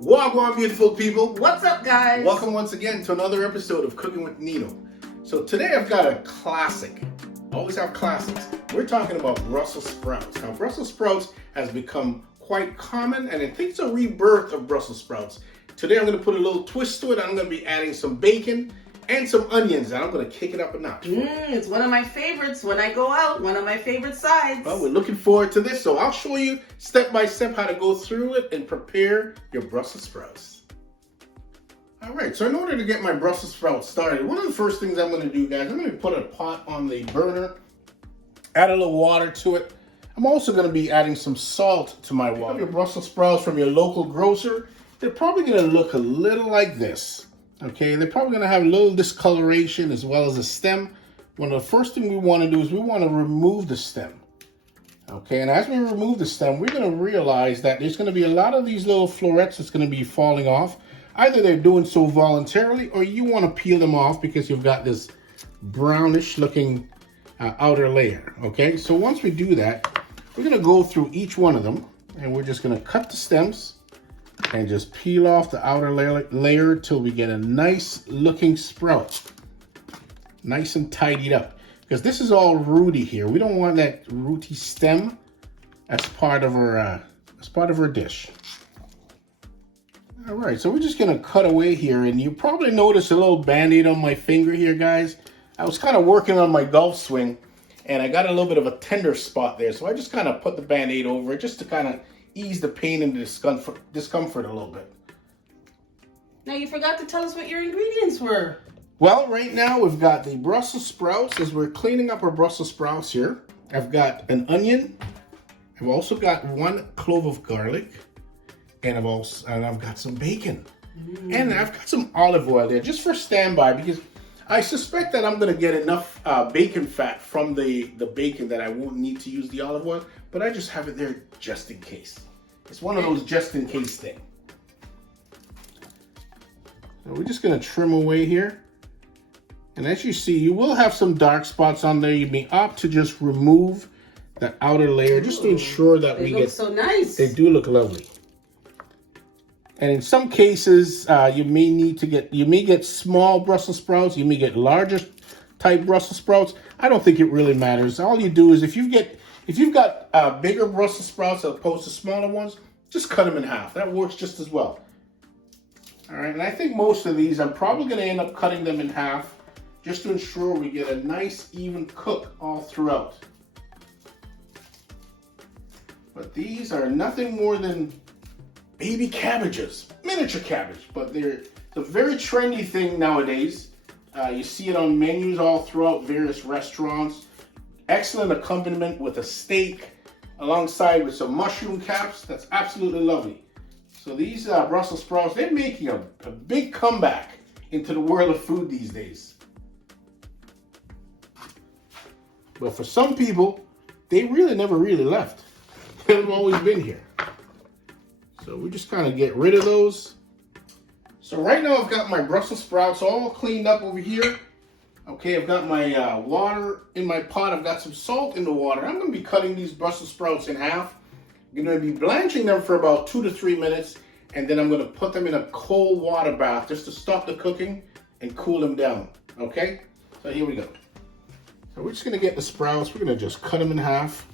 Wagwan, beautiful people. What's up, guys? Welcome once again to another episode of Cooking with Nino. So today I've got a classic. Always have classics. We're talking about Brussels sprouts. Now, Brussels sprouts has become quite common, and I think it's a rebirth of Brussels sprouts. Today I'm going to put a little twist to it. I'm going to be adding some bacon and some onions, and I'm going to kick it up a notch. It's one of my favorites when I go out. One of my favorite sides. Well, we're looking forward to this, so I'll show you step by step how to go through it and prepare your Brussels sprouts. All right, so in order to get my Brussels sprouts started, one of the first things I'm going to do, guys, I'm going to put a pot on the burner, add a little water to it. I'm also going to be adding some salt to my water. Pick up your Brussels sprouts from your local grocer. They're probably going to look a little like this. Okay, they're probably going to have a little discoloration as well as a stem. One of the first thing we want to do is we want to remove the stem. Okay, and as we remove the stem, we're going to realize that there's going to be a lot of these little florets that's going to be falling off. Either they're doing so voluntarily or you want to peel them off because you've got this brownish looking outer layer. Okay, so once we do that, we're going to go through each one of them and we're just going to cut the stems and just peel off the outer layer till we get a nice looking sprout. Nice and tidied up. Because this is all rooty here. We don't want that rooty stem as part of our dish. All right, so we're just gonna cut away here, and you probably notice a little band-aid on my finger here, guys. I was kind of working on my golf swing, and I got a little bit of a tender spot there, so I just kind of put the band-aid over it just to kind of ease the pain and the discomfort a little bit. Now, you forgot to tell us what your ingredients were. Well, right now we've got the Brussels sprouts. As we're cleaning up our Brussels sprouts here, I've got an onion. I've also got 1 clove of garlic, and I've got some bacon, and I've got some olive oil there just for standby because I suspect that I'm going to get enough bacon fat from the bacon that I won't need to use the olive oil, but I just have it there just in case. It's one of those just in case things. So we're just going to trim away here. And as you see, you will have some dark spots on there. You may opt to just remove that outer layer just to ensure that they look so nice. They do look lovely. And in some cases, you may get small Brussels sprouts. You may get larger type Brussels sprouts. I don't think it really matters. All you do is if you've got bigger Brussels sprouts as opposed to smaller ones, just cut them in half. That works just as well. All right, and I think most of these, I'm probably going to end up cutting them in half just to ensure we get a nice even cook all throughout. But these are nothing more than baby cabbages, miniature cabbage, but it's a very trendy thing nowadays. You see it on menus all throughout various restaurants. Excellent accompaniment with a steak alongside with some mushroom caps. That's absolutely lovely. So these Brussels sprouts, they're making a big comeback into the world of food these days. But for some people, they never really left. They've always been here. So we just kind of get rid of those. So right now I've got my Brussels sprouts all cleaned up over here. Okay, I've got my water in my pot. I've got some salt in the water. I'm going to be cutting these Brussels sprouts in half. I'm going to be blanching them for about 2 to 3 minutes. And then I'm going to put them in a cold water bath just to stop the cooking and cool them down. Okay, so here we go. So we're just going to get the sprouts. We're going to just cut them in half.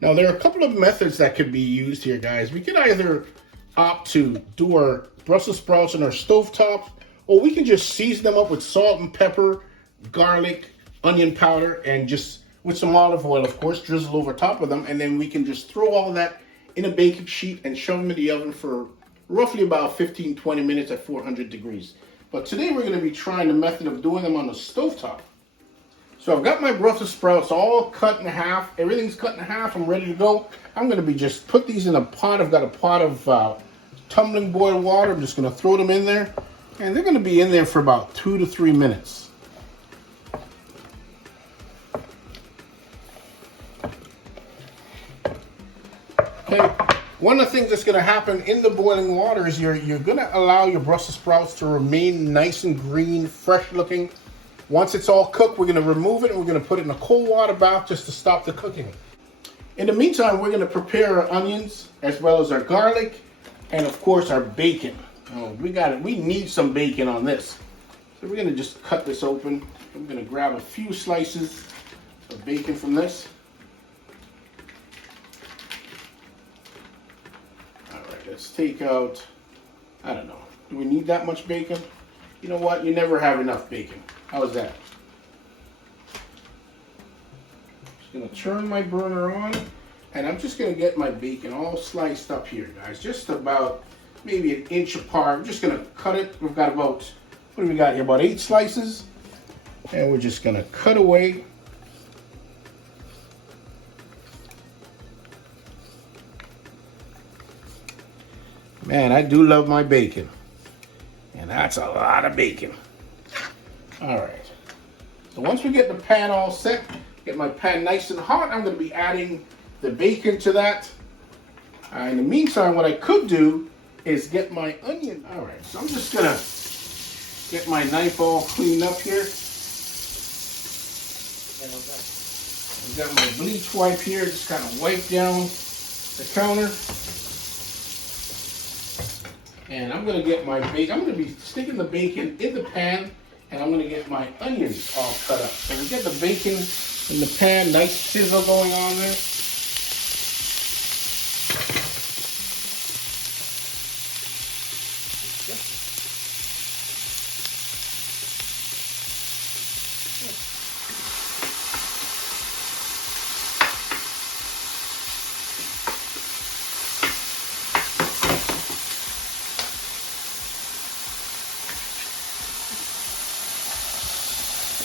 Now, there are a couple of methods that could be used here, guys. We could either opt to do our Brussels sprouts on our stovetop, or we can just season them up with salt and pepper, garlic, onion powder, and just with some olive oil, of course, drizzle over top of them. And then we can just throw all that in a baking sheet and shove them in the oven for roughly about 15-20 minutes at 400 degrees. But today we're going to be trying the method of doing them on the stovetop. So I've got my Brussels sprouts all cut in half. Everything's cut in half. I'm ready to go. I'm going to be just put these in a pot. I've got a pot of tumbling boiled water. I'm just going to throw them in there. And they're going to be in there for about 2 to 3 minutes. Okay. One of the things that's going to happen in the boiling water is you're going to allow your Brussels sprouts to remain nice and green, fresh looking. Once it's all cooked, we're going to remove it and we're going to put it in a cold water bath just to stop the cooking. In the meantime, we're going to prepare our onions as well as our garlic and of course our bacon. Oh, we need some bacon on this. So we're going to just cut this open. I'm going to grab a few slices of bacon from this. All right, let's take out, I don't know, do we need that much bacon? You know what, you never have enough bacon. How's that? Just going to turn my burner on, and I'm just going to get my bacon all sliced up here, guys. Just about maybe an inch apart. I'm just going to cut it. We've got about, what do we got here? About 8 slices. And we're just going to cut away. Man, I do love my bacon. And that's a lot of bacon. All right. So once we get the pan all set, get my pan nice and hot, I'm going to be adding the bacon to that. In the meantime, what I could do is get my onion. All right, so I'm just going to get my knife all cleaned up here. And I've got my bleach wipe here, just kind of wipe down the counter. And I'm going to get my bacon. I'm going to be sticking the bacon in the pan, and I'm going to get my onions all cut up. So we get the bacon in the pan, nice sizzle going on there.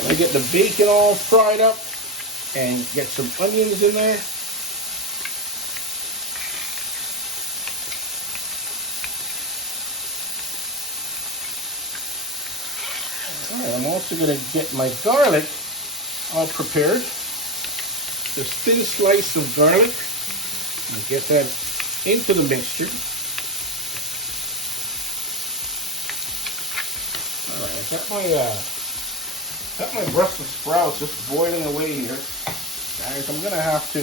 I get the bacon all fried up and get some onions in there. All right, I'm also going to get my garlic all prepared. This thin slice of garlic. And get that into the mixture. All right, got my Brussel sprouts just boiling away here. Guys, I'm going to have to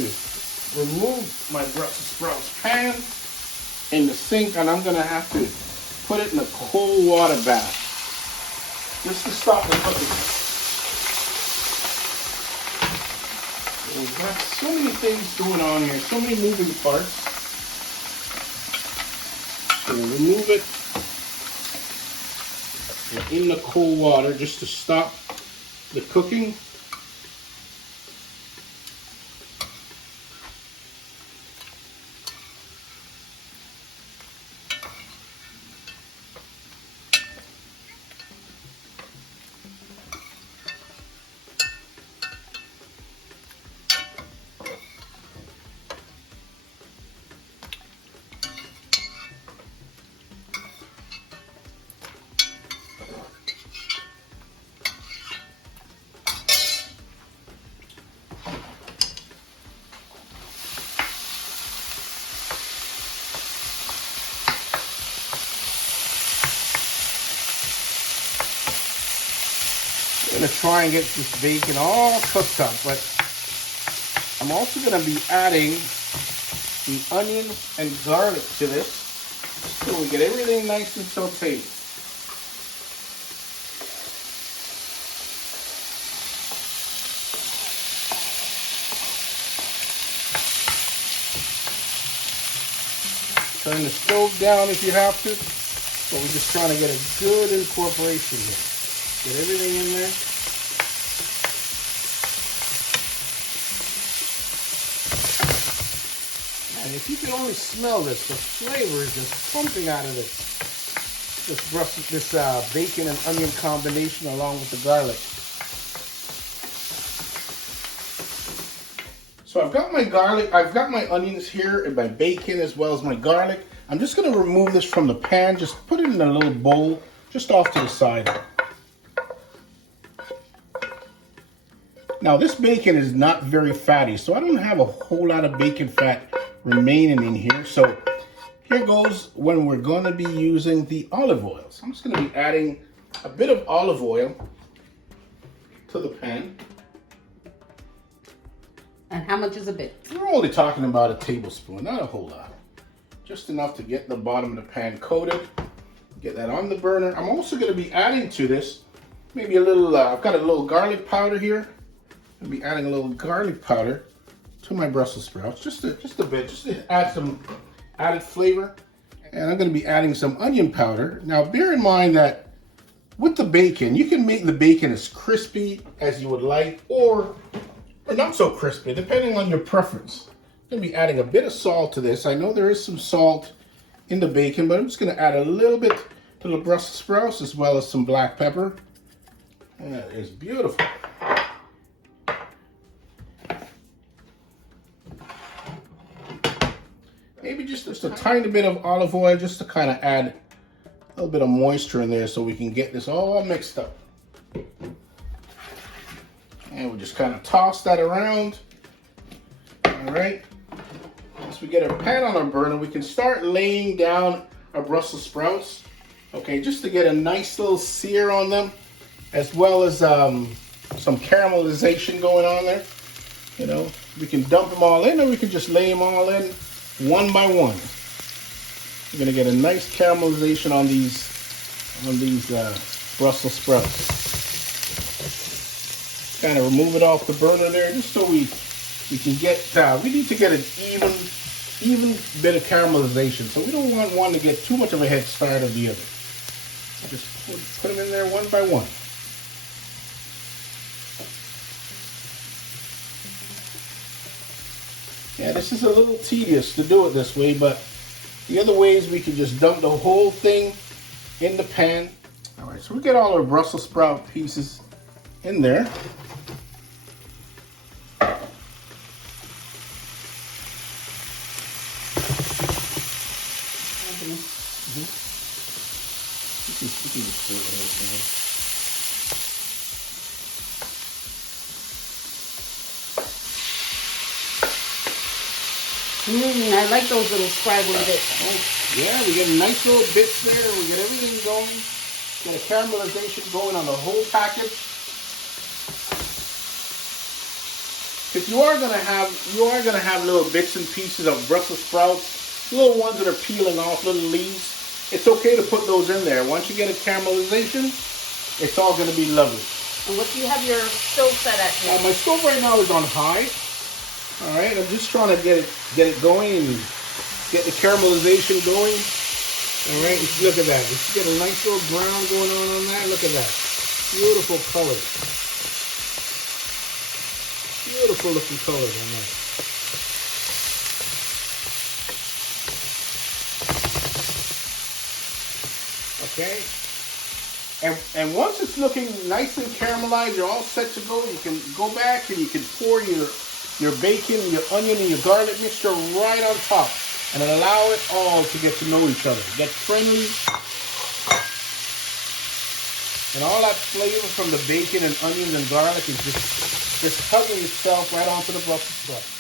remove my Brussel sprouts pan in the sink, and I'm going to have to put it in a cold water bath just to stop the cooking. So we've got so many things going on here, so many moving parts. So we'll remove it in the cold water just to stop the cooking. I'm going to try and get this bacon all cooked up, but I'm also going to be adding the onions and garlic to this so we get everything nice and sauteed. Turn the stove down if you have to, but we're just trying to get a good incorporation here. Get everything in there. And if you can only smell this, the flavor is just pumping out of this bacon and onion combination along with the garlic. So I've got my garlic, I've got my onions here and my bacon as well as my garlic. I'm just going to remove this from the pan, just put it in a little bowl just off to the side. Now this bacon is not very fatty, so I don't have a whole lot of bacon fat remaining in here. So here goes when we're going to be using the olive oil. So I'm just going to be adding a bit of olive oil to the pan. And how much is a bit? We're only talking about a tablespoon, not a whole lot. Just enough to get the bottom of the pan coated. Get that on the burner. I'm also going to be adding to this maybe a little, I've got a little garlic powder here. I'll be adding a little garlic powder to my Brussels sprouts, just a bit, just to add some added flavor. And I'm going to be adding some onion powder. Now bear in mind that with the bacon, you can make the bacon as crispy as you would like, or not so crispy, depending on your preference. I'm going to be adding a bit of salt to this. I know there is some salt in the bacon, but I'm just going to add a little bit to the Brussels sprouts as well as some black pepper. And that is beautiful. Maybe just a tiny bit of olive oil just to kind of add a little bit of moisture in there so we can get this all mixed up. And we'll just kind of toss that around. All right. Once we get our pan on our burner, we can start laying down our Brussels sprouts. Okay, just to get a nice little sear on them, as well as some caramelization going on there. You know, we can dump them all in, or we can just lay them all in one by one. You're gonna get a nice caramelization on these Brussels sprouts. Kind of remove it off the burner there, just so we can get. We need to get an even bit of caramelization, so we don't want one to get too much of a head start of the other. Just put them in there one by one. Yeah, this is a little tedious to do it this way, but the other way is we can just dump the whole thing in the pan. All right, so we get all our Brussels sprout pieces in there. I like those little scraggly bits. Oh, yeah, we get nice little bits there. We get everything going. Get a caramelization going on the whole package. If you are gonna have little bits and pieces of Brussels sprouts, little ones that are peeling off, little leaves. It's okay to put those in there. Once you get a caramelization, it's all gonna be lovely. And what do you have your stove set at here? My stove right now is on high. All right, I'm just trying to get it going and get the caramelization going. All right, look at that. Let's get a nice little brown going on that. Look at that. Beautiful colors. Beautiful looking colors on that. Okay. And once it's looking nice and caramelized, you're all set to go. You can go back and you can pour your bacon, your onion, and your garlic mixture right on top, and allow it all to get to know each other, get friendly, and all that flavor from the bacon and onions and garlic is just hugging itself right onto the Brussels sprouts.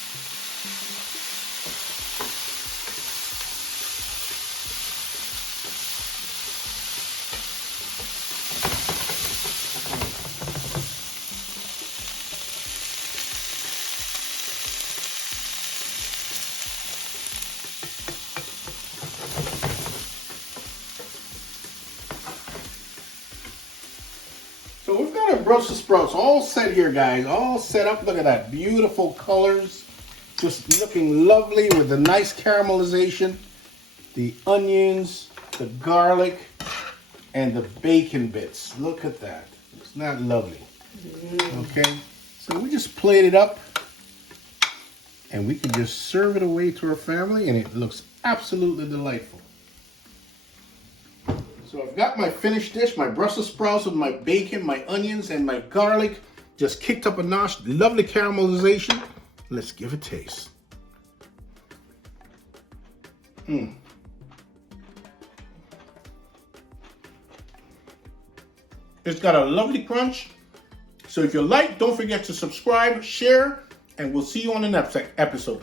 So we've got our Brussels sprouts all set here, guys. All set up. Look at that. Beautiful colors. Just looking lovely with the nice caramelization. The onions, the garlic, and the bacon bits. Look at that. Isn't that lovely? Okay. So we just plate it up. And we can just serve it away to our family. And it looks absolutely delightful. So I've got my finished dish, my Brussels sprouts with my bacon, my onions, and my garlic. Just kicked up a notch. Lovely caramelization. Let's give it a taste. It's got a lovely crunch. So if you like, don't forget to subscribe, share, and we'll see you on the next episode.